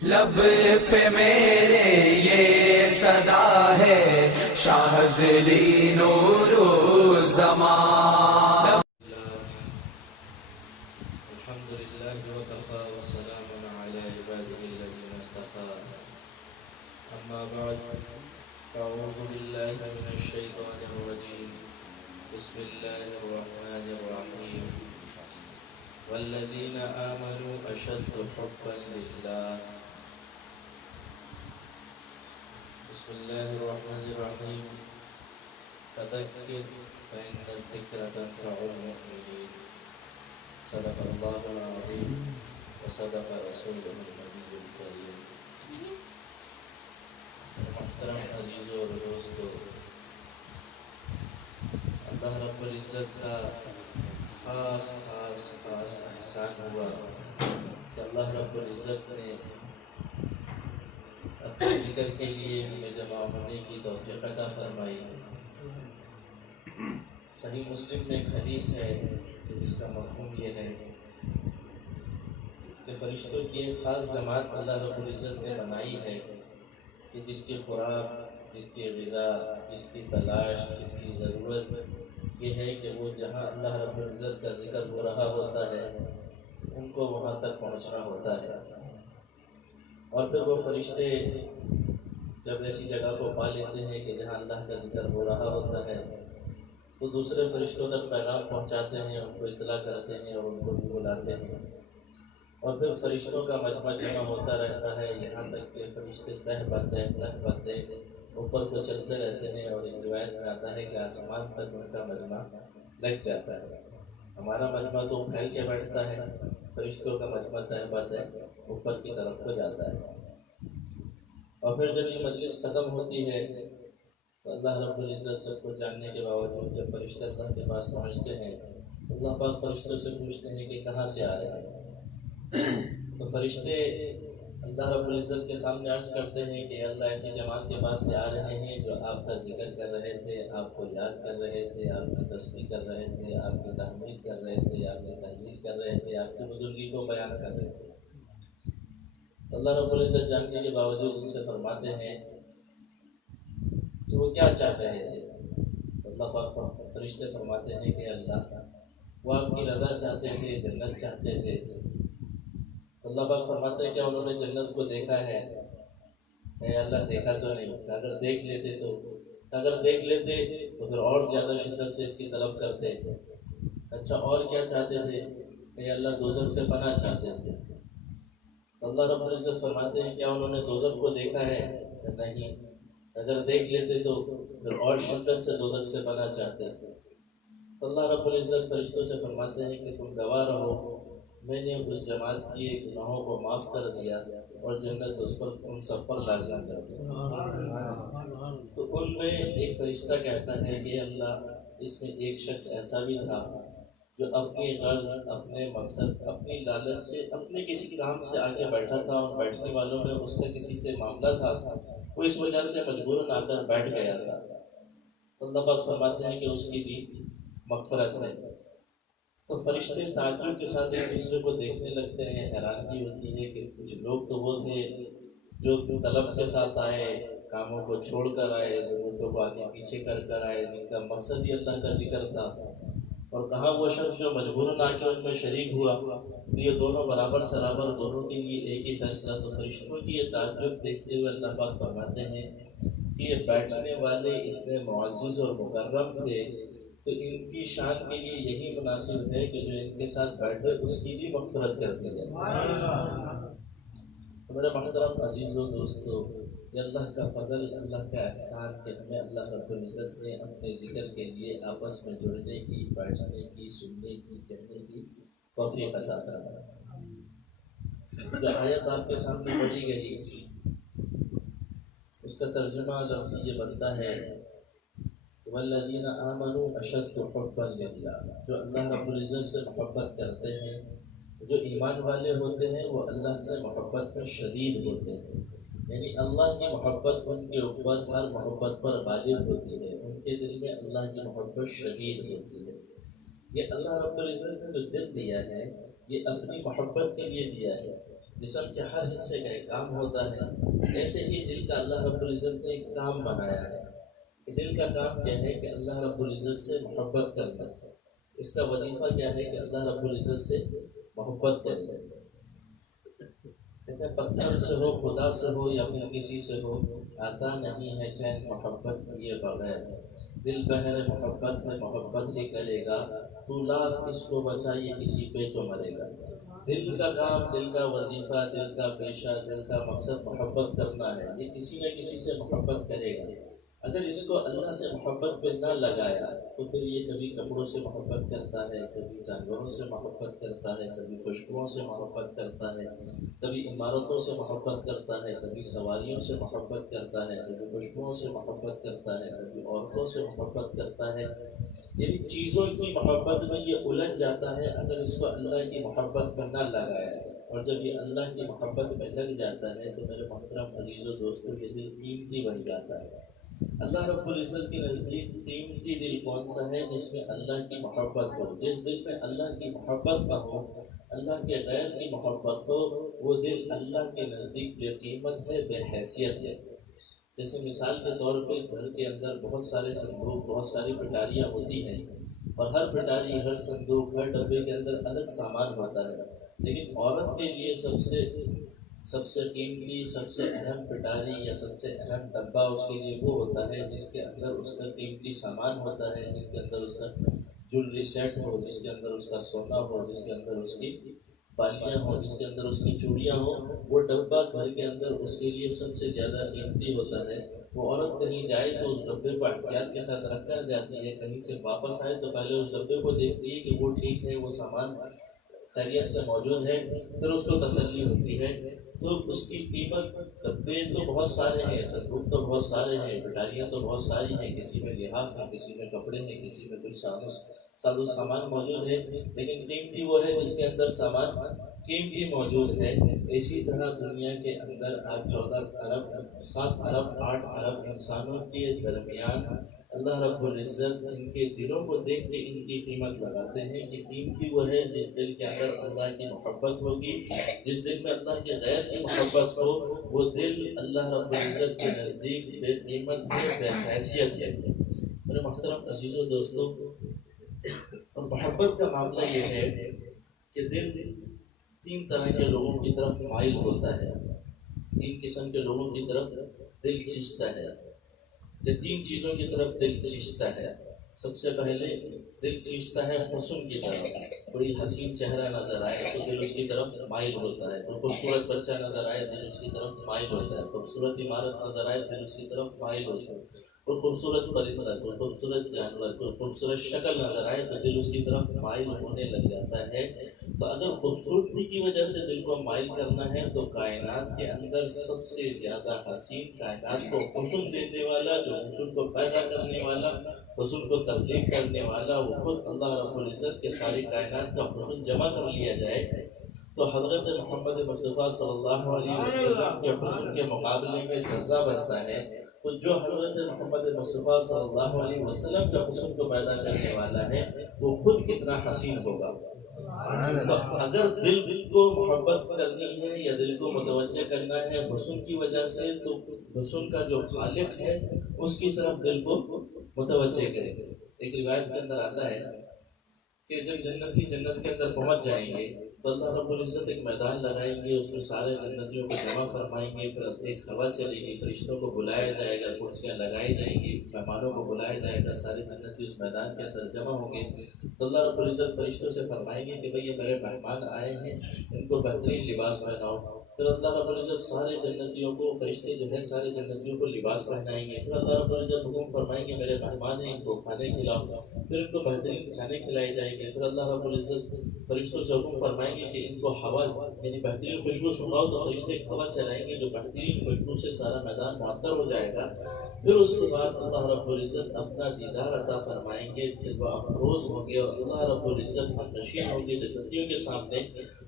لب پہ میرے یہ صدا ہے شاہزلی نور زمان. الحمد لله وكفى وسلام على عباده الذين اصطفى. أما بعد أعوذ بالله من الشيطان الرجيم. بسم الله الرحمن الرحيم. والذين آمنوا أشد حبا لله. بسم الله الرحمن الرحيم. فذكر فإن الذكر تنفع المؤمنين. صدق اللہ العظیم وصدق رسولہ النبی الکریم. محترم عزیزوں اور دوستو، اللہ رب العزت کا خاص احسان ہوا کہ اللہ رب العزت نے اپنے ذکر کے لیے ہمیں جمع ہونے کی توفیق عطا فرمائی. صحیح مسلم میں ایک حدیث ہے جس کا مفہوم یہ ہے کہ فرشتوں کی ایک خاص جماعت اللہ رب العزت نے بنائی ہے کہ جس کی خوراک، جس کی غذا، جس کی تلاش، جس کی ضرورت یہ ہے کہ وہ جہاں اللہ رب العزت کا ذکر ہو رہا ہوتا ہے ان کو وہاں تک پہنچنا ہوتا ہے. اور پھر وہ فرشتے جب ایسی جگہ کو پا لیتے ہیں کہ جہاں اللہ کا ذکر ہو رہا ہوتا ہے تو دوسرے فرشتوں تک پیغام پہنچاتے ہیں، ان کو اطلاع کرتے ہیں اور ان کو بھی بلاتے ہیں. اور پھر فرشتوں کا مجمع جمع ہوتا رہتا ہے یہاں تک کہ فرشتے تہ بتہ اوپر کو چلتے رہتے ہیں. اور اس روایت میں آتا ہے کہ آسمان تک ان کا مجمع لگ جاتا ہے. ہمارا مجمع تو پھیل کے بیٹھتا ہے، فرشتوں کا مجمع تہ بتہ اوپر کی طرف کو جاتا ہے. اور پھر جب یہ مجلس ختم ہوتی ہے تو اللہ رب العزت سب کو جاننے کے باوجود جب فرشتے اللہ کے پاس پہنچتے ہیں اللہ پاک فرشتوں سے پوچھتے ہیں کہ کہاں سے آ رہے ہیں. تو فرشتے اللہ رب العزت کے سامنے عرض کرتے ہیں کہ اللہ ایسی جماعت کے پاس سے آ رہے ہیں جو آپ کا ذکر کر رہے تھے، آپ کو یاد کر رہے تھے، آپ کی تسبیح کر رہے تھے، آپ کی تحمید کر رہے تھے، آپ کی تحلیل کر رہے تھے، آپ کی بزرگی کو بیان کر رہے تھے. تو اللہ رب العزت جاننے کے باوجود ان سے فرماتے ہیں کہ وہ کیا چاہ رہے تھے. اللہ پاک فرشتے فرماتے ہیں کہ اللہ وہ آپ کی رضا چاہتے تھے، جنت چاہتے تھے. تو اللہ پاک فرماتے ہیں کہ انہوں نے جنت کو دیکھا ہے؟ اے اللہ دیکھا تو نہیں. اگر دیکھ لیتے تو پھر اور زیادہ شدت سے اس کی طلب کرتے. اچھا اور کیا چاہتے تھے؟ اے اللہ دوزخ سے پناہ چاہتے تھے. تو اللہ رب العزت فرماتے ہیں کیا انہوں نے دوزخ کو دیکھا ہے؟ نہیں. اگر دیکھ لیتے تو پھر اور شدت سے دوزخ سے پناہ چاہتے. تو اللہ رب العزت فرشتوں سے فرماتے ہیں کہ تم گواہ رہو، میں نے اس جماعت کی گناہوں کو معاف کر دیا اور جنت اس پر ان سب پر لازم کر دی. تو ان میں ایک فرشتہ کہتا ہے کہ اللہ اس میں ایک شخص ایسا بھی تھا جو اپنی غرض، اپنے مقصد، اپنی لالچ سے اپنے کسی کام سے آگے بیٹھا تھا اور بیٹھنے والوں میں اس کا کسی سے معاملہ تھا، وہ اس وجہ سے مجبوراً آ کر بیٹھ گیا تھا. اللہ پاک فرماتے ہیں کہ اس کی بھی مغفرت ہے. تو فرشتے تعجب کے ساتھ ایک دوسرے کو دیکھنے لگتے ہیں. حیرانگی ہوتی ہے کہ کچھ لوگ تو وہ تھے جو طلب کے ساتھ آئے، کاموں کو چھوڑ کر آئے، ضرورتوں کو آگے پیچھے کر آئے، جن کا مقصد ہی اللہ کا ذکر تھا. اور کہاں وہ شخص جو مجبوراً آ کے ان میں شریک ہوا. تو یہ دونوں برابر سرابر، دونوں کے لیے ایک ہی فیصلہ. تو فرشتوں کی یہ تعجب دیکھتے ہوئے اللہ پاک فرماتے ہیں کہ یہ بیٹھنے والے اتنے معزز اور مکرم تھے تو ان کی شان کے لیے یہی مناسب ہے کہ جو ان کے ساتھ بیٹھے اس کی بھی مغفرت کر دی جائے. میرے محترم عزیزوں دوستو، یہ اللہ کا فضل، اللہ کا احسان کہ ہمیں اللہ رب العزت نے اپنے ذکر کے لیے آپس میں جڑنے کی، بیٹھنے کی، سننے کی، کہنے کی توفیق عطا فرمایا. جو آیت آپ کے سامنے پڑھی گئی اس کا ترجمہ لفظ یہ بنتا ہے والذین آمنوا اشد حبا للہ. جو اللہ رب العزت سے محبت کرتے ہیں، جو ایمان والے ہوتے ہیں وہ اللہ سے محبت میں شدید ہوتے ہیں. یعنی اللہ کی محبت ان کے اوپر ہر محبت پر غالب ہوتی ہے. ان کے دل میں اللہ کی محبت شدید ہوتی ہے. یہ اللہ رب العزت نے جو دل دیا ہے یہ اپنی محبت کے لیے دیا ہے. جسم کے ہر حصے کا ایک کام ہوتا ہے، ایسے ہی دل کا اللہ رب العزت نے ایک کام بنایا ہے کہ دل کا کام کیا ہے کہ اللہ رب العزت سے محبت کرنا ہے۔ اس کا وظیفہ کیا ہے کہ اللہ رب العزت سے محبت کرنا ہے۔ کہتے ہیں پتھر سے ہو، خدا سے ہو یا پھر کسی سے ہو، آتا نہیں ہے چین محبت کیے بغیر۔ دل بہر محبت ہے، محبت ہی کرے گا، تو لاکھ اس کو بچائیے کسی پہ تو مرے گا۔ دل کا کام، دل کا وظیفہ، دل کا پیشہ، دل کا مقصد محبت کرنا ہے۔ یہ کسی نہ کسی سے محبت کرے گا۔ اگر اس کو اللہ سے محبت پہ نہ لگایا تو پھر یہ کبھی کپڑوں سے محبت کرتا ہے، کبھی جانوروں سے محبت کرتا ہے، کبھی خوشبوؤں سے محبت کرتا ہے، کبھی عمارتوں سے محبت کرتا ہے، کبھی سواریوں سے محبت کرتا ہے، کبھی خوشبوؤں سے محبت کرتا ہے، کبھی عورتوں سے محبت کرتا ہے۔ یعنی چیزوں کی محبت میں یہ الجھ جاتا ہے اگر اس کو اللہ کی محبت میں نہ لگایا جائے۔ اور جب یہ اللہ کی محبت میں لگ جاتا ہے تو میرے محترم عزیزوں دوستوں، یہ دل قیمتی بن جاتا ہے۔ اللہ رب العزت کے نزدیک قیمتی دل کون سا ہے؟ جس میں اللہ کی محبت ہو۔ جس دل میں اللہ کی محبت نہ ہو، اللہ کے غیر کی محبت ہو، وہ دل اللہ کے نزدیک بے قیمت ہے، بے حیثیت ہے۔ جیسے مثال کے طور پہ گھر کے اندر بہت سارے صندوق، بہت ساری پٹاریاں ہوتی ہیں، اور ہر پٹاری، ہر صندوق، ہر ڈبے کے اندر الگ سامان ہوتا ہے، لیکن عورت کے لیے سب سے قیمتی، سب سے اہم پٹاری یا سب سے اہم ڈبہ اس کے لیے وہ ہوتا ہے جس کے اندر اس کا قیمتی سامان ہوتا ہے، جس کے اندر اس کا جولری سیٹ ہو، جس کے اندر اس کا سونا ہو، جس کے اندر اس کی بالیاں ہوں، جس کے اندر اس کی چوڑیاں ہوں۔ وہ ڈبہ گھر کے اندر اس کے لیے سب سے زیادہ قیمتی ہوتا ہے۔ وہ عورت کہیں جائے تو اس ڈبے کو احتیاط کے ساتھ رکھ کر جاتی ہے، کہیں سے واپس آئے تو پہلے اس ڈبے کو دیکھتی ہے کہ وہ ٹھیک ہے، وہ سامان خیریت سے موجود ہے، پھر اس کو تسلی ہوتی ہے۔ تو اس کی قیمت، ڈبے تو بہت سارے ہیں، صندوق تو بہت سارے ہیں، پٹاریاں تو بہت ساری ہیں، کسی میں لحاف ہیں، کسی میں کپڑے ہیں، کسی میں کچھ سازو سامان موجود ہے، لیکن قیمتی وہ ہے جس کے اندر سامان قیمتی موجود ہے۔ اسی طرح دنیا کے اندر آج 7 ارب 8 ارب انسانوں کے درمیان اللہ رب العزت ان کے دلوں کو دیکھ کے ان کی قیمت لگاتے ہیں کہ قیمتی وہ ہے جس دل کے اندر اللہ کی محبت ہوگی۔ جس دل میں اللہ کے غیر کی محبت ہو، وہ دل اللہ رب العزت کے نزدیک بے قیمت ہے، بے حیثیت ہے۔ میرے محترم عزیزوں دوستوں، اور محبت کا معاملہ یہ ہے کہ دل 3 طرح کے لوگوں کی طرف مائل ہوتا ہے، 3 قسم کے لوگوں کی طرف دل کھینچتا ہے، یہ 3 چیزوں کی طرف دل کھینچتا ہے۔ سب سے پہلے دل کھینچتا ہے حسن کی طرف، کوئی حسین چہرہ نظر آئے تو دل اس کی طرف مائل ہوتا ہے، کوئی خوبصورت بچہ نظر آئے دل اس کی طرف مائل ہوتا ہے، خوبصورت عمارت نظر آئے دل اس کی طرف مائل ہوتا ہے، کوئی خوبصورت پرندہ، کوئی خوبصورت جانور، کوئی خوبصورت شکل نظر آئے تو دل اس کی طرف مائل ہونے لگ جاتا ہے۔ تو اگر خوبصورتی کی وجہ سے دل کو مائل کرنا ہے تو کائنات کے اندر سب سے زیادہ حسین، کائنات کو حسن دینے والا، جو حسن کو پیدا کرنے والا، حسن کو تخلیق کرنے والا، وہ خود اللہ رب العزت کے ساری کائنات کا حسن جمع کر لیا جائے تو حضرت محمد مصطفیٰ صلی اللہ علیہ وسلم کے حسن کے مقابلے میں ذرہ بنتا ہے۔ تو جو حضرت محمد مصطفیٰ صلی اللہ علیہ وسلم کا حسن کو پیدا کرنے والا ہے وہ خود کتنا حسین ہوگا۔ تو اگر دل کو محبت کرنی ہے یا دل کو متوجہ کرنا ہے حسن کی وجہ سے، تو حسن کا جو خالق ہے اس کی طرف دل کو متوجہ کریں۔ ایک روایت کے اندر آتا ہے کہ جب جنتی جنت کے اندر پہنچ جائیں گے تو اللہ رب العزت ایک میدان لگائیں گے، اس میں سارے جنتیوں کو جمع فرمائیں گے، پھر ایک ہوا چلے گی، فرشتوں کو بلایا جائے گا، کرسیاں لگائی جائیں گی، مہمانوں کو بلایا جائے گا، سارے جنتی اس میدان کے اندر جمع ہوں گے تو اللہ رب العزت فرشتوں سے فرمائیں گے کہ بھئی یہ میرے مہمان آئے ہیں، ان کو بہترین لباس پہناؤ۔ پھر اللہ رب العزت سارے جنتیوں کو، فرشتے جو ہے سارے جنتیوں کو لباس پہنائیں گے، پھر اللہ رب العزت حکم فرمائیں گے میرے مہمان ہیں ان کو کھانے کھلاؤ، پھر ان کو بہترین کھانے کھلائے جائیں گے، پھر اللہ رب العزت فرشتوں سے حکم فرمائیں گے کہ ان کو ہوا یعنی بہترین خوشبو سناؤ، تو فرشتے ایک ہوا چلائیں گے جو بہترین خوشبو سے سارا میدان معطر ہو جائے گا۔ پھر اس کے بعد اللہ رب العزت اپنا دیدار عطا فرمائیں گے، جب وہ افروز ہوں گے اور اللہ رب العزت ہم نشین ہوں گے جنتیوں کے سامنے،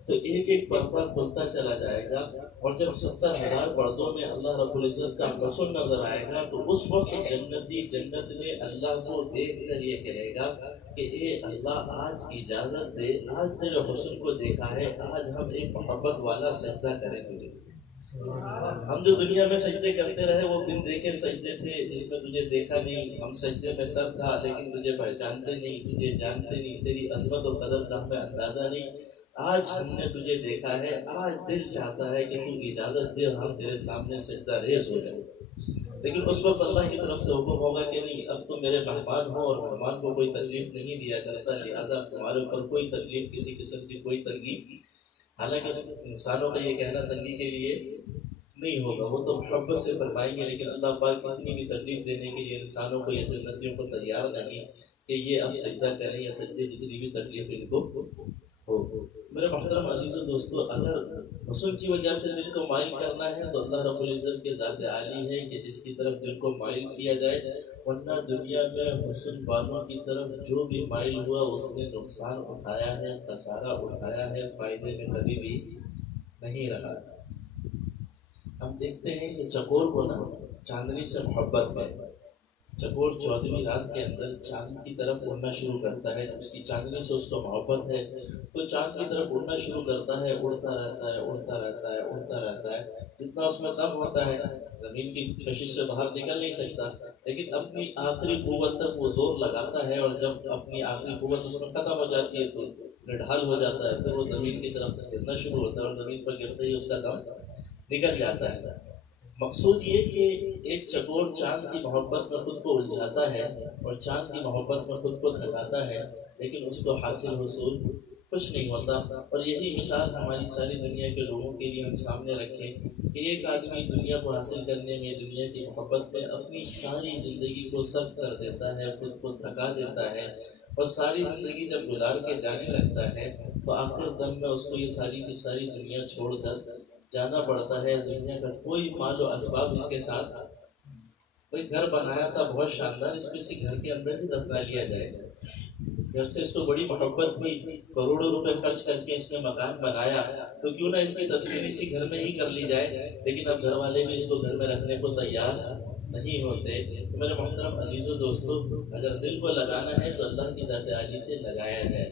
تو ایک ایک پردہ کھلتا چلا جائے گا اور جب 70,000 پردوں میں اللہ رب العزت کا حسن نظر آئے گا تو اس وقت جنتی جنت میں اللہ کو دیکھ کر یہ کہے گا کہ اے اللہ آج اجازت دے، آج تیرے حسن کو دیکھا ہے، آج ہم ایک محبت والا سجدہ کریں تجھے۔ ہم جو دنیا میں سجدے کرتے رہے وہ بن دیکھے سجدے تھے جس میں تجھے دیکھا نہیں، ہم سجدے میں سر تھا لیکن تجھے پہچانتے نہیں، تجھے جانتے نہیں، تیری عظمت و قدر کا ہمیں اندازہ نہیں۔ آج ہم نے تجھے دیکھا ہے، آج دل چاہتا ہے کہ تو اجازت دے اور ہم تیرے سامنے سجدہ ریز ہو جائیں۔ لیکن اس وقت اللہ کی طرف سے حکم ہوگا کہ نہیں، اب تم میرے مہمان ہو اور مہمان کو کوئی تکلیف نہیں دیا کرتا، لہٰذا تمہارے اوپر کوئی تکلیف، کسی قسم کی کوئی تنگی۔ حالانکہ انسانوں کا یہ کہنا تنگی کے لیے نہیں ہوگا، وہ تو محبت سے فرمائیں گے، لیکن اللہ پاک اتنی بھی تکلیف دینے کے لیے انسانوں کو یا جنتیوں کو تیار نہیں کہ یہ اب سجدہ کریں یا سجدے جتنی بھی تکلیف ان کو ہو۔ میرے محترم عزیز و دوستو، اگر حسن کی وجہ سے دل کو مائل کرنا ہے تو اللہ رب العزت کے ذات عالی ہے کہ جس کی طرف دل کو مائل کیا جائے، ورنہ دنیا میں حسن والوں کی طرف جو بھی مائل ہوا اس نے نقصان اٹھایا ہے، خسارہ اٹھایا ہے، فائدے میں کبھی بھی نہیں رہا۔ ہم دیکھتے ہیں کہ چکور کو نا چاندنی سے محبت ہے۔ چکور 14ویں رات کے اندر چاند کی طرف اڑنا شروع کرتا ہے، اس کی چاندنی سے اس کو محبت ہے تو چاند کی طرف اڑنا شروع کرتا ہے، اڑتا رہتا ہے، اڑتا رہتا ہے، اڑتا رہتا ہے۔ جتنا اس میں دم ہوتا ہے زمین کی کشش سے باہر نکل نہیں سکتا، لیکن اپنی آخری قوت تک وہ زور لگاتا ہے، اور جب اپنی آخری قوت اس میں ختم ہو جاتی ہے تو نڈھال ہو جاتا ہے، پھر وہ زمین کی طرف گرنا شروع ہوتا ہے اور زمین پر گرتے ہی اس کا دم نکل جاتا ہے۔ مقصود یہ کہ ایک چکور چاند کی محبت میں خود کو الجھاتا ہے اور چاند کی محبت میں خود کو تھکاتا ہے، لیکن اس کو حاصل حصول کچھ نہیں ہوتا۔ اور یہی مثال ہماری ساری دنیا کے لوگوں کے لیے ہم سامنے رکھیں کہ ایک آدمی دنیا کو حاصل کرنے میں، دنیا کی محبت میں اپنی ساری زندگی کو صرف کر دیتا ہے، خود کو تھکا دیتا ہے، اور ساری زندگی جب گزار کے جانے لگتا ہے تو آخر دم میں اس کو یہ ساری کی ساری دنیا چھوڑ کر جانا پڑتا ہے۔ دنیا کا کوئی مال و اسباب اس کے ساتھ، کوئی گھر بنایا تھا بہت شاندار، اس کو اسی گھر کے اندر ہی دفنا لیا جائے گا۔ اس گھر سے اس کو بڑی محبت تھی، کروڑوں روپے خرچ کر کے اس نے مکان بنایا، تو کیوں نہ اس کی تدفین اسی گھر میں ہی کر لی جائے، لیکن اب گھر والے بھی اس کو گھر میں رکھنے کو تیار نہیں ہوتے۔ تو میرے محترم عزیز و دوستو، اگر دل کو لگانا ہے تو اللہ کی ذات عالی سے لگایا جائے۔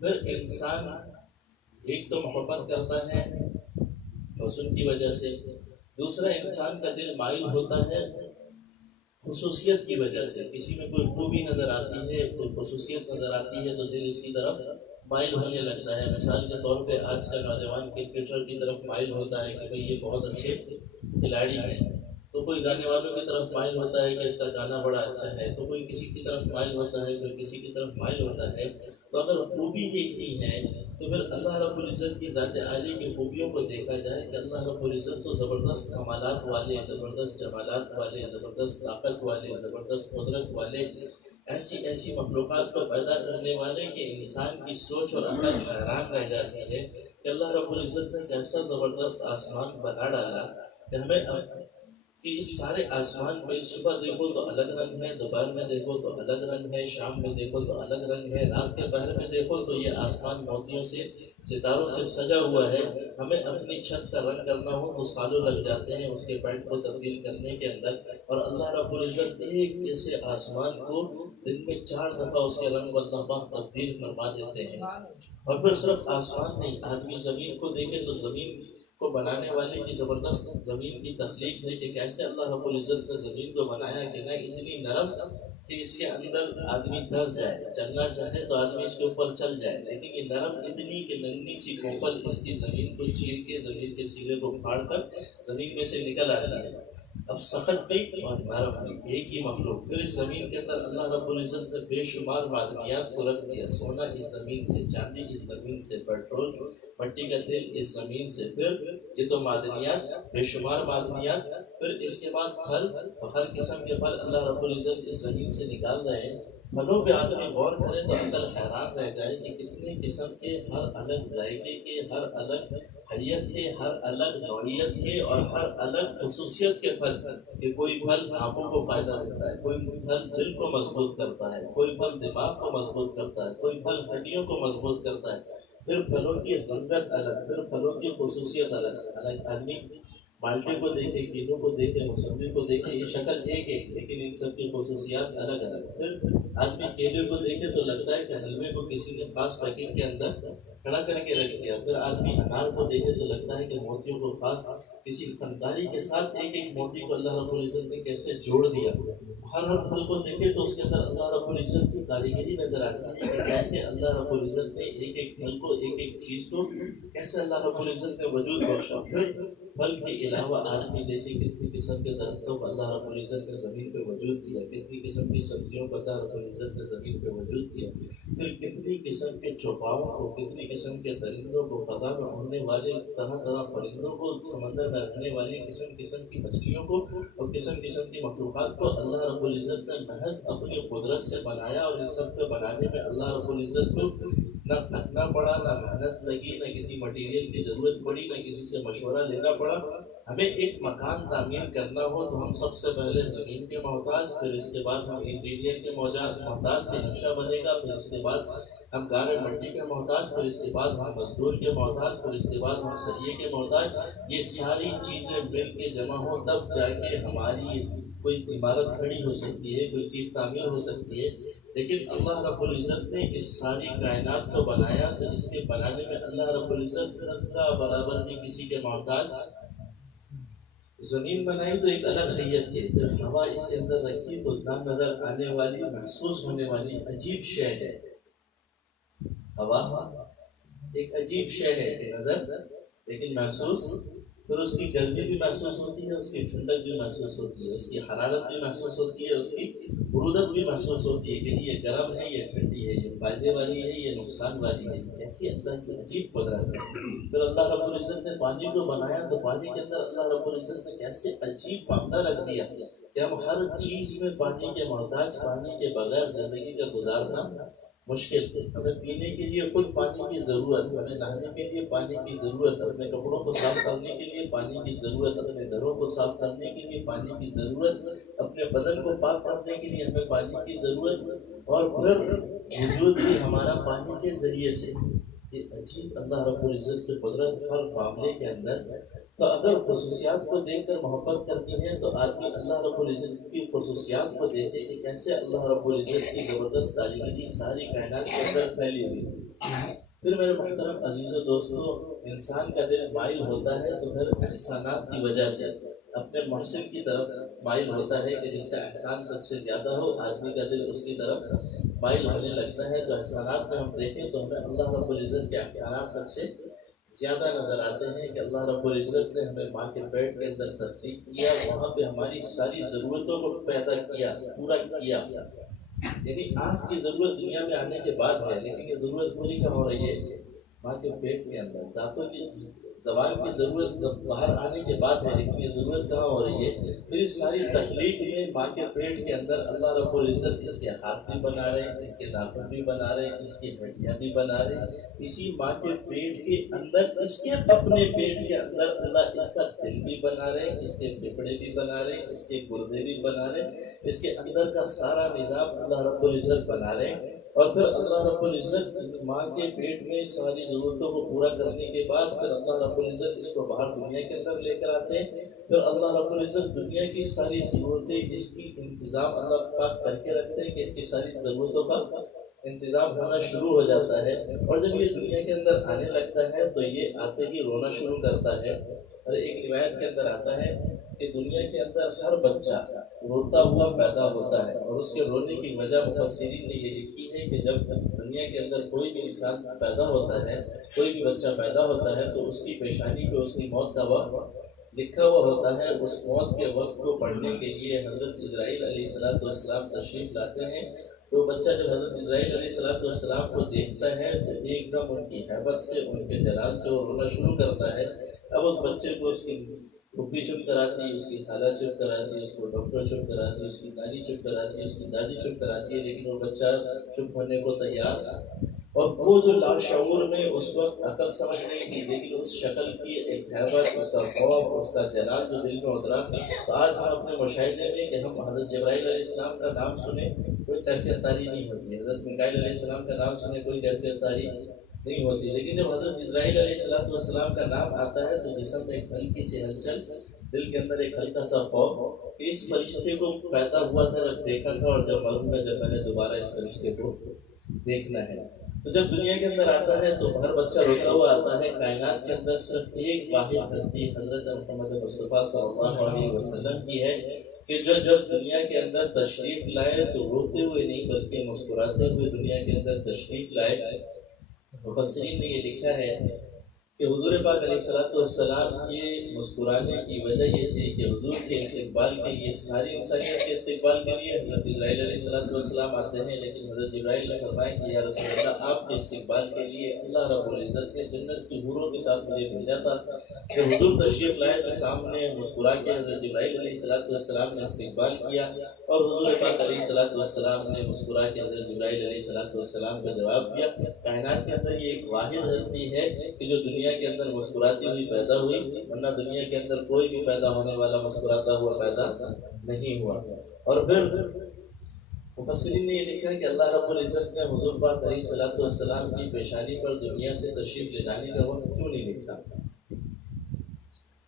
پھر انسان ایک تو محبت کرتا ہے حسن کی وجہ سے، دوسرا انسان کا دل مائل ہوتا ہے خصوصیت کی وجہ سے۔ کسی میں کوئی خوبی نظر آتی ہے، کوئی خصوصیت نظر آتی ہے تو دل اس کی طرف مائل ہونے لگتا ہے۔ مثال کے طور پہ آج کا نوجوان کرکٹر کی طرف مائل ہوتا ہے کہ بھئی یہ بہت اچھے کھلاڑی ہیں، تو کوئی گانے والوں کی طرف مائل ہوتا ہے کہ اس کا گانا بڑا اچھا ہے، تو کوئی کسی کی طرف مائل ہوتا ہے، کوئی کسی کی طرف مائل ہوتا ہے۔ تو اگر خوبی دیکھنی ہے تو پھر اللہ رب العزت کی ذات عالی کی خوبیوں کو دیکھا جائے کہ اللہ رب العزت تو زبردست کمالات والے، زبردست جمالات والے، زبردست طاقت والے، زبردست قدرت والے، ایسی ایسی مخلوقات کو پیدا کرنے والے کہ انسان کی سوچ اور عقل حیران رہ جاتی ہے کہ اللہ رب العزت نے کیسا زبردست آسمان بنا ڈالا کہ ہمیں کہ اس سارے آسمان میں صبح دیکھو تو الگ رنگ ہے، دوپہر میں دیکھو تو الگ رنگ ہے، شام میں دیکھو تو الگ رنگ ہے، رات کے پہر میں دیکھو تو یہ آسمان موتیوں سے، ستاروں سے سجا ہوا ہے۔ ہمیں اپنی چھت کا رنگ کرنا ہو تو سالوں لگ جاتے ہیں اس کے پینٹ کو تبدیل کرنے کے اندر، اور اللہ رب العزت ایک ایسے آسمان کو دن میں 4 دفعہ اس کے رنگ اللہ پاک تبدیل فرما دیتے ہیں۔ اور پھر صرف آسمان نہیں، آدمی زمین کو دیکھے تو زمین کو بنانے والے کی زبردست زمین کی تخلیق ہے کہ کیسے اللہ رب العزت نے زمین کو بنایا کہ نہ اتنی نرم کہ اس کے اندر آدمی دھس جائے، چلنا چاہے تو آدمی اس کے اوپر چل جائے، لیکن یہ نرم اتنی کہ ننھی سی کھوپڑ اس کی زمین کو چیر کے زمین کے سیرے کو پھاڑ کر زمین میں سے نکل آتی ہے۔ اب سخت بھی اور نرم بھی ایک ہی مخلوق۔ پھر اس زمین کے اندر اللہ رب العزت نے بے شمار معدنیات کو رکھ دیا، سونا اس زمین سے، چاندی اس زمین سے، پیٹرول، مٹی کا تیل اس زمین سے، پھر یہ تو معدنیات، بے شمار معدنیات، پھر اس کے بعد پھل، ہر قسم کے پھل اللہ رب العزت اس زمین سے نکال رہے ہیں۔ پھلوں پہ آدمی غور کرے تو عقل حیران رہ جائے کہ کتنے قسم کے، ہر الگ ذائقے کے، ہر الگ حیت کے، ہر الگ نوعیت کے اور ہر الگ خصوصیت کے پھل، کہ کوئی پھل آنکھوں کو فائدہ دیتا ہے، کوئی پھل دل کو مضبوط کرتا ہے، کوئی پھل دماغ کو مضبوط کرتا ہے، کوئی پھل ہڈیوں کو مضبوط کرتا ہے۔ پھر پھلوں کی رنگت الگ، پھر پھلوں کی خصوصیت الگ الگ۔ آدمی مالٹے کو دیکھے، کینو کو دیکھے، موسمی کو دیکھے، یہ شکل ایک ایک لیکن ان سب کی خصوصیات الگ الگ۔ پھر آدمی کیلے کو دیکھے تو لگتا ہے کہ حلوے کو کسی نے خاص پیکنگ کے اندر کھڑا کر کے رکھ دیا۔ پھر آدمی انار کو دیکھے تو لگتا ہے کہ موتیوں کو خاص کسی فنکاری کے ساتھ ایک ایک موتی کو اللہ رب العزت نے کیسے جوڑ دیا۔ ہر پھل کو دیکھے تو اس کے اندر اللہ رب العزت کی کاریگری نظر آتی ہے کہ کیسے اللہ رب العزت نے ایک ایک پھل کو، ایک ایک چیز کو کیسے اللہ رب العزت نے وجود بخشا۔ پھر پھل کے علاوہ آدمی دیکھے کتنی قسم کے درختوں کو اللہ رب العزت نے زمین پہ وجود دیا، کتنی قسم کی سبزیوں کو اللہ رب العزت نے زمین پہ وجود دیا، پھر کتنی قسم کے چوپاؤں کو، کتنی قسم کے درندوں کو، فضا میں اڑنے والے طرح طرح پرندوں کو، سمندر میں رہنے والی قسم قسم کی مچھلیوں کو اور قسم قسم کی مخلوقات کو اللہ رب العزت نے محض اپنی قدرت سے بنایا۔ اور ان سب کے بنانے میں اللہ رب العزت کو نہ تھکنا پڑا، نہ محنت لگی، نہ کسی مٹیریل کی ضرورت پڑی، نہ کسی سے مشورہ لینا پڑا۔ ہمیں ایک مکان تعمیر کرنا ہو تو ہم سب سے پہلے زمین کے محتاج، پھر اس کے بعد ہم انجینئر کے محتاج کے نقشہ بنے گا، پھر اس کے بعد ہم گارے مٹی کے محتاج، پھر اس کے بعد ہم مزدور کے محتاج، پھر اس کے بعد ہم سریے کے محتاج۔ یہ ساری چیزیں مل کے جمع ہوں تب جا کے ہماری کوئی عمارت کھڑی ہو سکتی ہے، کوئی چیز تعمیر ہو سکتی ہے۔ لیکن اللہ رب العزت نے اس ساری کائنات کو بنایا تو اس کے بنانے میں اللہ رب العزت ذرہ برابر بھی کسی کے محتاج۔ زمین بنائی تو ایک الگ حیت ہے، پھر ہوا اس کے اندر رکھی تو نہ نظر آنے والی، محسوس ہونے والی عجیب شے ہے۔ ہوا ایک عجیب شے ہے کہ نظر لیکن محسوس، پھر اس کی گرمی بھی محسوس ہوتی ہے، اس کی ٹھنڈک بھی محسوس ہوتی ہے، اس کی حرارت بھی محسوس ہوتی ہے، اس کی برودت بھی محسوس ہوتی ہے کہ یہ گرم ہے، یہ ٹھنڈی ہے، یہ فائدے والی ہے، یہ نقصان والی ہے۔ ایسی اللہ کی عجیب قدرت ہے۔ پھر اللہ رب العزت نے پانی کو بنایا تو پانی کے اندر اللہ رب العزت نے کیسے عجیب معاملہ رکھ دیا کہ ہم ہر چیز میں پانی کے محتاج، پانی کے بغیر زندگی کا گزارنا مشکل ہے۔ ہمیں پینے کے لیے خود پانی کی ضرورت، ہمیں نہانے کے لیے پانی کی ضرورت، اپنے کپڑوں کو صاف کرنے کے لیے پانی کی ضرورت، اپنے گھروں کو صاف کرنے کے لیے پانی کی ضرورت، اپنے بدن کو پاک کرنے کے لیے ہمیں پانی کی ضرورت، اور پھر وجود بھی ہمارا پانی کے ذریعے سے۔ یہ عجیب اللہ رب العزت کی قدرت ہر معاملے کے اندر۔ تو اگر خصوصیات کو دیکھ کر محبت کرنی ہے تو آدمی اللہ رب العزت کی خصوصیات کو دیکھے کہ کیسے اللہ رب العزت کی زبردست کاریگری ساری کائنات کے اندر پھیلی ہوئی۔ پھر میرے محترم عزیزو دوستو، انسان کا دل مائل ہوتا ہے تو پھر احسانات کی وجہ سے اپنے محسن کی طرف مائل ہوتا ہے کہ جس کا احسان سب سے زیادہ ہو، آدمی کا دل اس کی طرف مائل ہونے لگتا ہے۔ تو احسانات میں ہم دیکھیں تو ہمیں اللہ رب العزت کے احسانات سب سے زیادہ نظر آتے ہیں کہ اللہ رب العزت نے ہمیں ماں کے پیٹ کے اندر تخلیق کیا، وہاں پہ ہماری ساری ضرورتوں کو پیدا کیا، پورا کیا۔ یعنی آنکھ کی ضرورت دنیا میں آنے کے بعد ہے، لیکن یہ ضرورت پوری کہاں ہو رہی ہے؟ ماں کے پیٹ کے اندر۔ دانتوں کی زبان کی ضرورت باہر آنے کے بعد ہے، لیکن یہ ضرورت کہاں ہو رہی ہے؟ پھر اس ساری تخلیق میں ماں کے پیٹ کے اندر اللہ رب العزت اس کے ہاتھ بھی بنا رہے ہیں، اس کے ناخن بھی بنا رہے ہیں، اس کی ہڈیاں بھی بنا رہے ہیں۔ اسی ماں کے پیٹ کے اندر، اس کے اپنے پیٹ کے اندر اللہ اس کا دل بھی بنا رہے ہیں، اس کے پھیپھڑے بھی بنا رہے ہیں، اس کے گردے بھی بنا رہے ہیں، اس کے اندر کا سارا نظام اللہ رب العزت بنا رہے ہیں۔ اور پھر اللہ رب العزت ماں کے پیٹ میں ساری ضرورتوں کو پورا کرنے کے بعد پھر اللہ رب العزت اس کو باہر دنیا کے اندر لے کر آتے ہیں۔ پھر اللہ رب العزت دنیا کی ساری ضرورتیں، اس کی انتظام اللہ پاک کر کے رکھتے ہیں کہ اس کی ساری ضرورتوں کا انتظام ہونا شروع ہو جاتا ہے۔ اور جب یہ دنیا کے اندر آنے لگتا ہے تو یہ آتے ہی رونا شروع کرتا ہے۔ اور ایک روایت کے اندر آتا ہے کہ دنیا کے اندر ہر بچہ روتا ہوا پیدا ہوتا ہے، اور اس کے رونے کی وجہ مفسرین نے یہ لکھی ہے کہ جب دنیا کے اندر کوئی بھی انسان پیدا ہوتا ہے، کوئی بھی بچہ پیدا ہوتا ہے تو اس کی پیشانی پہ اس کی موت کا وقت لکھا ہوا ہوتا ہے۔ اس موت کے وقت کو پڑھنے کے لیے حضرت اسرائیل علیہ السلام تشریف لاتے ہیں۔ تو بچہ جب حضرت اسرائیل علیہ السلام کو دیکھتا ہے تو ایک دم ان کی حیبت سے، ان کے جلال سے وہ رونا شروع کرتا ہے۔ اب اس بچے کو اس کی پھوپھی چپ کراتی، اس کی خالہ چپ کراتی، اس کو ڈاکٹر چپ کراتی، اس کی نانی چپ کراتی، اس کی دادی چپ کراتی ہے، لیکن وہ بچہ چپ ہونے کو تیار۔ اور وہ جو لاشعور میں اس وقت عقل سمجھ نہیں تھی، لیکن اس شکل کی ایک حیبت، اس کا خوف، اس کا جلال جو دل میں اترا۔ تو آج ہم اپنے مشاہدے میں کہ ہم حضرت جبرائیل علیہ السلام کا نام سنیں کوئی کیفیت طاری نہیں ہوتی، حضرت میکائیل علیہ السلام کا نام سنیں کوئی کیفیت طاری نہیں ہوتی. لیکن جب حضرت اسرائیل علیہ السلام کا نام آتا ہے تو جسم میں ایک ہلکی سی ہلچل، دل کے اندر ایک ہلکا سا خوف کہ اس فرشتے کو پیدا ہوا تھا جب دیکھا تھا، اور جب مروں گا جب میں نے دوبارہ اس فرشتے کو دیکھنا ہے. تو جب دنیا کے اندر آتا ہے تو ہر بچہ روتا ہوا آتا ہے. کائنات کے اندر صرف ایک واحد ہستی حضرت محمد مصطفیٰ صلی اللہ علیہ وسلم کی ہے کہ جو جب دنیا کے اندر تشریف لائے تو روتے ہوئے نہیں بلکہ مسکراتے ہوئے دنیا کے اندر تشریف لائے. مفسرین نے یہ لکھا ہے کہ حضور پاک علیہ السلام کے مسکرانے کی وجہ یہ تھی کہ حضور کے استقبال کے لیے، ساری انسانیت کے استقبال کے لیے حضرت اسرائیل علیہ السلام آتے ہیں، لیکن حضرت جبرائیل نے فرمایا کہ یا رسول اللہ آپ کے استقبال کے لیے اللہ رب العزت نے جنت کی حوروں کے ساتھ مجھے بھیجا تھا. جب حضور تشریف لائے تو سامنے مسکرا کے حضرت جبرائیل علیہ السلام نے استقبال کیا، اور حضور پاک علیہ السلام نے مسکرا کے حضرت جبرائیل علیہ السلام کا جواب دیا. کائنات کے اندر یہ ایک واحد ہستی ہے کہ جو دنیا کے اندر مسکراتی ہوئی پیدا ہوئی، ورنہ دنیا کے اندر کوئی بھی پیدا ہونے والا مسکراتا ہوا پیدا نہیں ہوا. اور پھر مفسرین نے یہ لکھا کہ اللہ رب العزت نے حضور پاک علیہ السلام کی پیشانی پر دنیا سے تشریف لے جانے کا وقت کیوں نہیں لکھا؟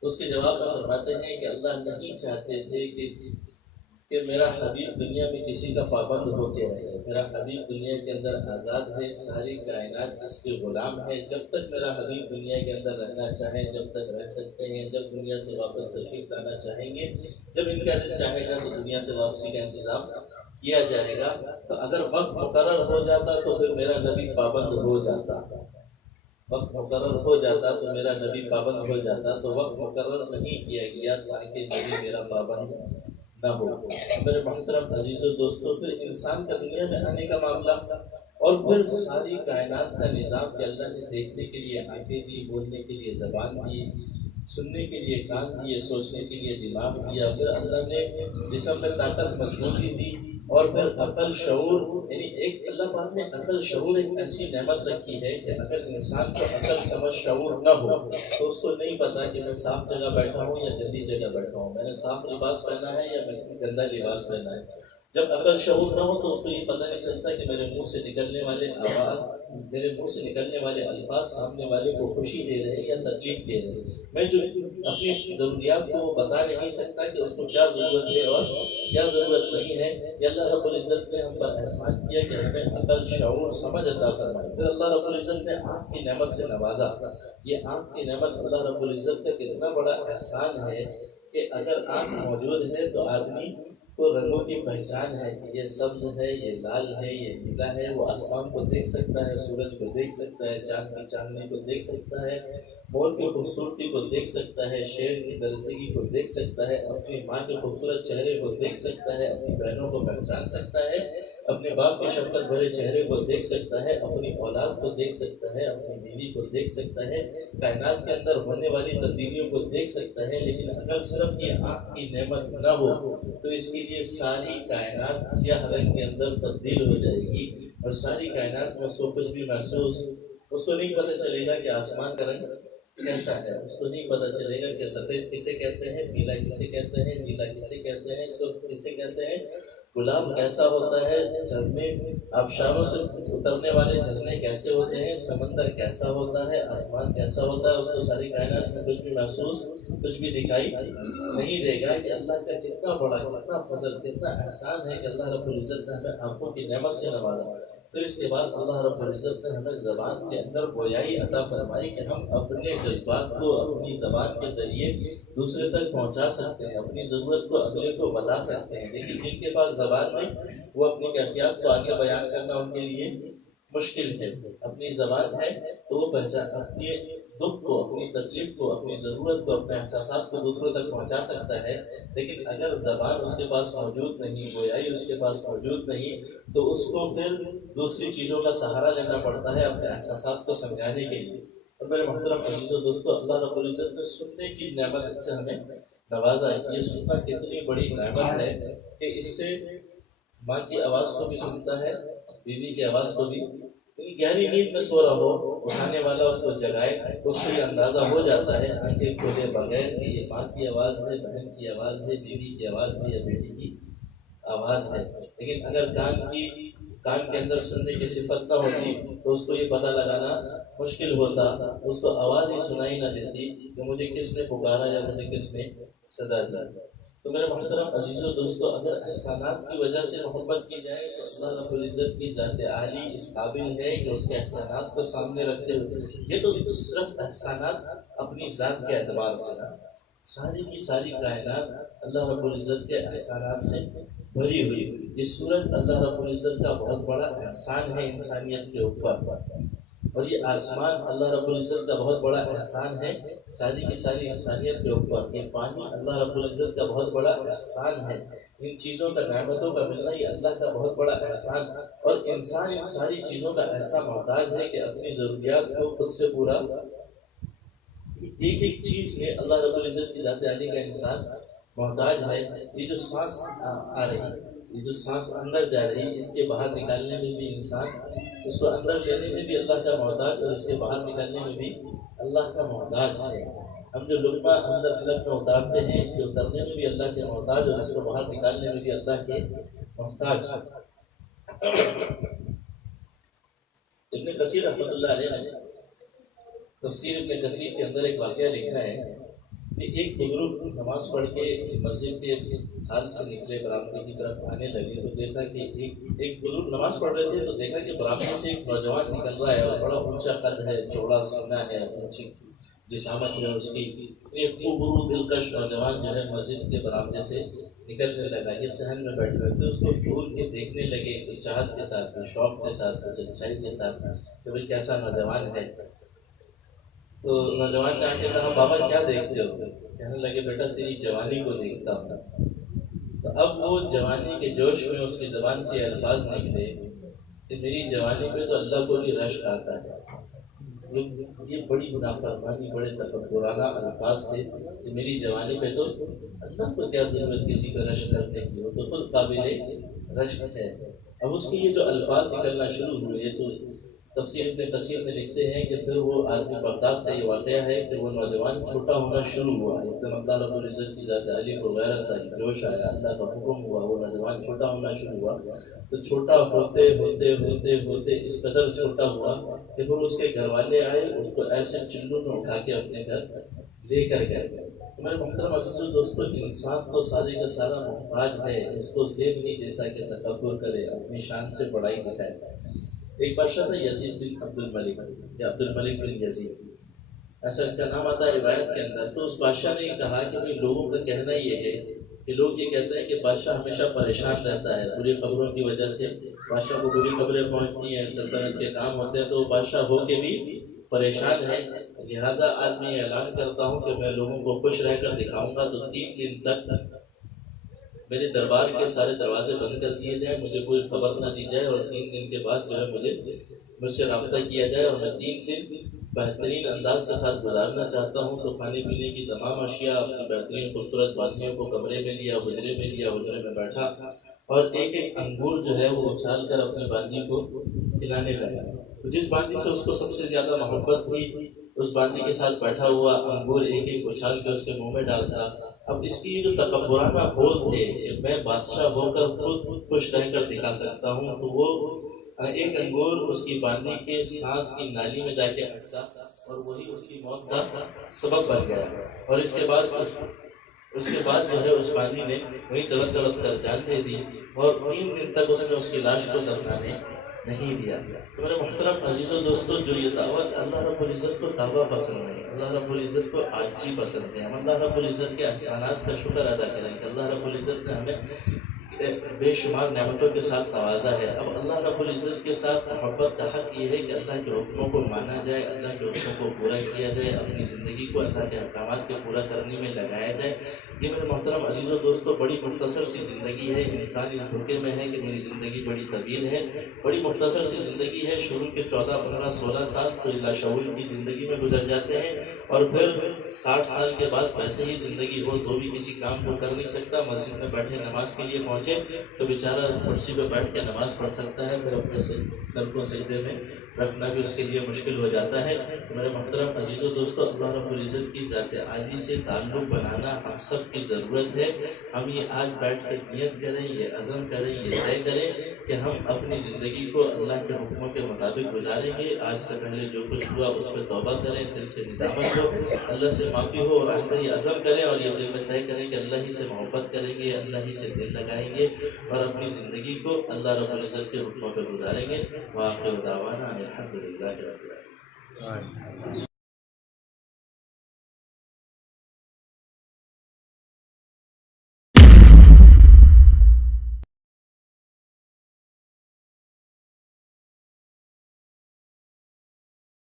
تو اس کے جواب میں فرماتے ہیں کہ اللہ نہیں چاہتے تھے کہ میرا حبیب دنیا میں کسی کا پابند ہو کے رہے. میرا حبیب دنیا کے اندر آزاد ہے، ساری کائنات اس کے غلام ہے. جب تک میرا حبیب دنیا کے اندر رہنا چاہیں جب تک رہ سکتے ہیں. جب دنیا سے واپس تشریف لانا چاہیں گے، جب ان کا دل چاہے گا تو دنیا سے واپسی کا انتظام کیا جائے گا. تو اگر وقت مقرر ہو جاتا تو پھر میرا نبی پابند ہو جاتا. وقت مقرر ہو جاتا تو میرا نبی پابند ہو جاتا. تو وقت مقرر نہیں کیا گیا تاکہ نبی میرا پابند نہ ہو. میرے محترم عزیز و دوستو، پھر انسان کا دنیا میں آنے کا معاملہ، اور پھر ساری کائنات کا نظام کہ اللہ نے دیکھنے کے لیے آنکھیں دی، بولنے کے لیے زبان دی، سننے کے لیے کان دیے، سوچنے کے لیے دماغ دیا. پھر اللہ نے جسم میں طاقت مضبوطی دی، اور پھر عقل شعور، یعنی ایک اللہ پاک نے عقل شعور ایک ایسی نعمت رکھی ہے کہ اگر انسان کو عقل سمجھ شعور نہ ہو تو اس کو نہیں پتا کہ میں صاف جگہ بیٹھا ہوں یا گندی جگہ بیٹھا ہوں، میں نے صاف لباس پہنا ہے یا میں نے گندا لباس پہنا ہے. جب عقل شعور نہ ہو تو اس کو یہ پتہ نہیں چلتا کہ میرے منہ سے نکلنے والے آواز، میرے منہ سے نکلنے والے الفاظ سامنے والے کو خوشی دے رہے ہیں یا تکلیف دے رہے ہیں. میں جو اپنی ضروریات کو بتا نہیں سکتا کہ اس کو کیا ضرورت ہے اور کیا ضرورت نہیں ہے. یہ اللہ رب العزت نے ہم پر احسان کیا کہ ہمیں عقل شعور سمجھ عطا فرمائی. پھر اللہ رب العزت نے آنکھ کی نعمت سے نوازا. یہ آنکھ کی نعمت اللہ رب العزت کا کتنا بڑا احسان ہے کہ اگر آنکھ موجود ہے تو آدمی کو رنگوں کی پہچان ہے کہ یہ سبز ہے، یہ لال ہے، یہ نیلا ہے. وہ آسمان کو دیکھ سکتا ہے، سورج کو دیکھ سکتا ہے، چاند کی چاندنی کو دیکھ سکتا ہے، مور کی خوبصورتی کو دیکھ سکتا ہے، شیر کی درندگی کو دیکھ سکتا ہے، اپنی ماں کے خوبصورت چہرے کو دیکھ سکتا ہے، اپنی بہنوں کو پہچان سکتا ہے، اپنے باپ کے شفقت بھرے چہرے کو دیکھ سکتا ہے، اپنی اولاد کو دیکھ سکتا ہے، اپنی بیوی کو دیکھ سکتا ہے، کائنات کے اندر ہونے والی تبدیلیوں کو دیکھ سکتا ہے. لیکن اگر صرف یہ آنکھ کی نعمت نہ ہو تو اس کے لیے ساری کائنات سیاہ رنگ کے اندر تبدیل ہو جائے گی، اور ساری کائنات میں اس کو کچھ بھی محسوس، اس کو نہیں پتہ چلے گا کہ آسمان کا رنگ کیسا ہے، اس کو نہیں پتہ چلے گا کہ سفید کسے کہتے ہیں، پیلا کسے کہتے ہیں، نیلا کسے کہتے ہیں، سرخ کسے کہتے ہیں، گلاب کیسا ہوتا ہے، جھرنے آبشاروں سے اترنے والے جھرنے کیسے ہوتے ہیں، سمندر کیسا ہوتا ہے، آسمان کیسا ہوتا ہے. اس کو ساری کائنات میں کچھ بھی محسوس، کچھ بھی دکھائی نہیں دے گا. کہ اللہ کا کتنا بڑا، کتنا فضل، کتنا احسان ہے کہ اللہ رب العزت نے ہمیں آنکھوں کی نعمت سے نوازا. پھر اس کے بعد اللہ رب العزت نے ہمیں زبان کے اندر گویائی عطا فرمائی کہ ہم اپنے جذبات کو اپنی زبان کے ذریعے دوسرے تک پہنچا سکتے ہیں، اپنی ضرورت کو اگلے کو بتا سکتے ہیں. لیکن جن کے پاس زبان نہیں، وہ اپنی کیفیات کو آگے بیان کرنا ان کے لیے مشکل ہے. اپنی زبان ہے تو وہ اپنے دکھ کو، اپنی تکلیف کو، اپنی ضرورت کو، اپنے احساسات کو دوسروں تک پہنچا سکتا ہے. لیکن اگر زبان اس کے پاس موجود نہیں، گویائی اس کے پاس موجود نہیں، تو اس کو پھر دوسری چیزوں کا سہارا لینا پڑتا ہے اپنے احساسات کو سمجھانے کے لیے. اور میرے محترم عزیز و دوستو، اللہ رب العزت نے سننے کی نعمت سے ہمیں نوازا. یہ سننا کتنی بڑی نعمت ہے کہ اس سے ماں کی آواز کو بھی سنتا ہے، بیوی کی آواز کو بھی. گہری نیند میں سو رہا ہو، اٹھانے والا اس کو جگائے تو اس کو یہ اندازہ ہو جاتا ہے آنکھیں کھولے بغیر کہ یہ ماں کی آواز ہے، بہن کی آواز ہے، بیوی کی آواز ہے یا بیٹی کی آواز ہے. لیکن اگر کان کے اندر سننے کی صفت نہ ہوتی تو اس کو یہ پتہ لگانا مشکل ہوتا اس کو آواز ہی سنائی نہ دیتی کہ مجھے کس نے پکارا یا مجھے کس نے صدا دی۔ تو میرے محترم عزیزو دوستو، اگر احسانات کی وجہ سے محبت کی جائے تو اللہ رب العزت کی ذات عالی اس قابل ہے کہ اس کے احسانات کو سامنے رکھتے ہوئے، یہ تو صرف احسانات اپنی ذات کے اعتبار سے نا، ساری کی ساری کائنات اللہ رب العزت کے احسانات سے بھری ہوئی۔ یہ سورج اللہ رب العزت کا بہت بڑا احسان ہے انسانیت کے اوپر، اور یہ آسمان اللہ رب العزت کا بہت بڑا احسان ہے ساری کی ساری انسانیت کے اوپر۔ یہ پانی اللہ رب العزت کا بہت بڑا احسان ہے۔ ان چیزوں کا، نعمتوں کا ملنا ہی اللہ کا بہت بڑا احسان، اور انسان ان ساری چیزوں کا ایسا محتاج ہے کہ اپنی ضروریات کو خود سے پورا، ایک ایک چیز میں اللہ رب العزت کی ذات عالی کا انسان محتاج ہے۔ یہ جو سانس آ رہی، یہ جو سانس اندر جا رہی، اس کے باہر نکالنے میں بھی انسان، اس کو اندر لینے میں بھی اللہ کا محتاج، اور اس کے باہر نکالنے میں بھی اللہ کا محتاج ہے۔ ہم جو لقمہ اندر حلق میں اتارتے ہیں، اس کے اترنے میں بھی اللہ کے محتاج، اور اس کو باہر نکالنے میں بھی اللہ کے محتاج۔ ابن کثیر رحمۃ اللہ علیہ نے تفسیر ابن کثیر کے اندر ایک واقعہ لکھا ہے کہ ایک بزرگ نماز پڑھ کے مسجد کے حال سے نکلے، برآمدے کی طرف آنے لگے تو دیکھا کہ ایک بزرگ نماز پڑھ رہے تھے، تو دیکھا کہ برآمدے سے ایک نوجوان نکل رہا ہے، اور بڑا اونچا قد ہے، چوڑا سینہ ہے، اونچی جسامت ہے اس کی۔ ایک خوبرو دلکش نوجوان جو ہے مسجد کے برآمدے سے نکلنے لگا، یہ صحن میں بیٹھے ہوئے تھے، اس کو گھور کے دیکھنے لگے، کوئی چاہت کے ساتھ، کوئی شوق کے ساتھ، کچھ اچھائی کے ساتھ کہ بھائی کیسا نوجوان ہے۔ تو نوجوان نے آ کے کہا بابا کیا دیکھتے ہو؟ کہنے لگے بیٹا تیری جوانی کو دیکھتا ہوں۔ تو اب وہ جوانی کے جوش میں اس کی زبان سے الفاظ نکلے کہ میری جوانی پہ تو اللہ کو بھی رشک آتا ہے۔ یہ بڑی نافرمانی، بڑے تکبرانہ الفاظ تھے کہ میری جوانی پہ تو اللہ کو کیا ضرورت کسی پہ رشک کرنے کی، وہ تو خود قابل رشک ہے۔ اب اس کے یہ جو الفاظ نکلنا شروع ہوئے تو تفسیر ابن کثیر میں لکھتے ہیں کہ پھر وہ آدمی بغداد کا یہ واقعہ ہے کہ وہ نوجوان چھوٹا ہونا شروع ہوا، ایک دم اللہ رب العزت کی ذات عالی کو غیرت آئی، جوش آیا، اللہ کا حکم ہوا، وہ نوجوان چھوٹا ہونا شروع ہوا۔ تو چھوٹا ہوتے ہوتے ہوتے ہوتے اس قدر چھوٹا ہوا کہ پھر اس کے گھر والے آئے، اس کو ایسے چلو میں اٹھا کے اپنے گھر لے کر گئے۔ میرے محترم عزیزو دوستو، انسان تو سارے کا سارا محتاج ہے، اس کو زیب نہیں دیتا کہ تکبر کرے، اپنی شان سے بڑائی دکھائے۔ ایک بادشاہ تھا یزید بن عبد الملک، یا عبد الملک بن یزید، ایسا اس کا نام آتا ہے روایت کے اندر۔ تو اس بادشاہ نے کہا کہ بھائی لوگوں کا کہنا یہ ہے کہ لوگ یہ کہتے ہیں کہ بادشاہ ہمیشہ پریشان رہتا ہے، بری خبروں کی وجہ سے بادشاہ کو بری خبریں پہنچتی ہیں، سلطنت کے کام ہوتے ہیں، تو بادشاہ ہو کے بھی پریشان ہے۔ لہٰذا آج میں یہ اعلان کرتا ہوں کہ میں لوگوں کو خوش رہ کر دکھاؤں گا، تو 3 دن تک میرے دربار کے سارے دروازے بند کر دیے جائیں، مجھے کوئی خبر نہ دی جائے، اور 3 دن کے بعد جو ہے مجھ سے رابطہ کیا جائے، اور میں 3 دن بہترین انداز کے ساتھ گزارنا چاہتا ہوں۔ تو کھانے پینے کی تمام اشیاء اپنی بہترین خوبصورت باندیوں کو کمرے میں لیا، حجرے میں لیا، حجرے میں بیٹھا، اور ایک ایک انگور جو ہے وہ اچھال کر اپنی باندی کو کھلانے لگا۔ جس باندی سے اس کو سب سے زیادہ محبت تھی، اس باندی کے ساتھ بیٹھا ہوا انگور ایک ایک اچھال کے اس کے منہ میں ڈالتا۔ اب اس کی جو تکبرانہ بول تھے کہ میں بادشاہ ہو کر خود خوش رہ کر دکھا سکتا ہوں، تو وہ ایک انگور اس کی باندی کے سانس کی نالی میں جا کے اٹکا، اور وہی اس کی موت کا سبب بن گیا۔ اور اس کے بعد جو ہے اس باندی نے وہی تڑپ تڑپ کر جان دے دی، اور 3 دن تک اس نے اس کی لاش کو دفنانے نہیں دیا۔ تو میرے محترم عزیزو دوستو، جو یہ دعوت، اللہ رب العزت کو دعویٰ پسند ہے، اللہ رب العزت کو عاجزی پسند ہے۔ ہم اللہ رب العزت کے احسانات کا شکر ادا کریں کہ اللہ رب العزت نے ہمیں بے شمار نعمتوں کے ساتھ نوازا ہے۔ اب اللہ رب العزت کے ساتھ محبت کا حق یہ ہے کہ اللہ کے حکموں کو مانا جائے، اللہ کے حکموں کو پورا کیا جائے، اپنی زندگی کو اللہ کے احکامات کے پورا کرنے میں لگایا جائے۔ یہ میرے محترم عزیزو دوستو بڑی مختصر سی زندگی ہے۔ انسان اس دھوکے میں ہے کہ میری زندگی بڑی طویل ہے، بڑی مختصر سی زندگی ہے۔ شروع کے 14، 15، 16 سال تو لاشعور کی زندگی میں گزر جاتے ہیں، اور پھر 60 سال کے بعد ویسے ہی زندگی ہو تو بھی کسی کام کو کر نہیں سکتا، مسجد میں بیٹھے نماز کے لیے پہنچے تو بیچارہ کرسی پہ بیٹھ کے نماز پڑھ سکتا ہے، پھر اپنے سر کو سجدے میں رکھنا بھی اس کے لیے مشکل ہو جاتا ہے۔ میرے محترم عزیز و دوستو، اللہ رب العزت کی ذات عالی سے تعلق بنانا ہم سب کی ضرورت ہے۔ ہم یہ آج بیٹھ کے نیت کریں، یہ عزم کریں، یہ طے کریں کہ ہم اپنی زندگی کو اللہ کے حکموں کے مطابق گزاریں گے۔ آج سے پہلے جو کچھ ہوا اس پہ توبہ کریں، دل سے ندامت ہو، اللہ سے معافی ہو، اور آئندہ یہ عزم کریں اور یہ دل میں طے کریں کہ اللہ ہی سے محبت کریں گے، اللہ ہی سے دل لگائیں گے اور اپنی زندگی کو اللہ رب العزت کے حکموں پہ گزاریں گے۔ وآخر دعوانا الحمدللہ رب العالمین۔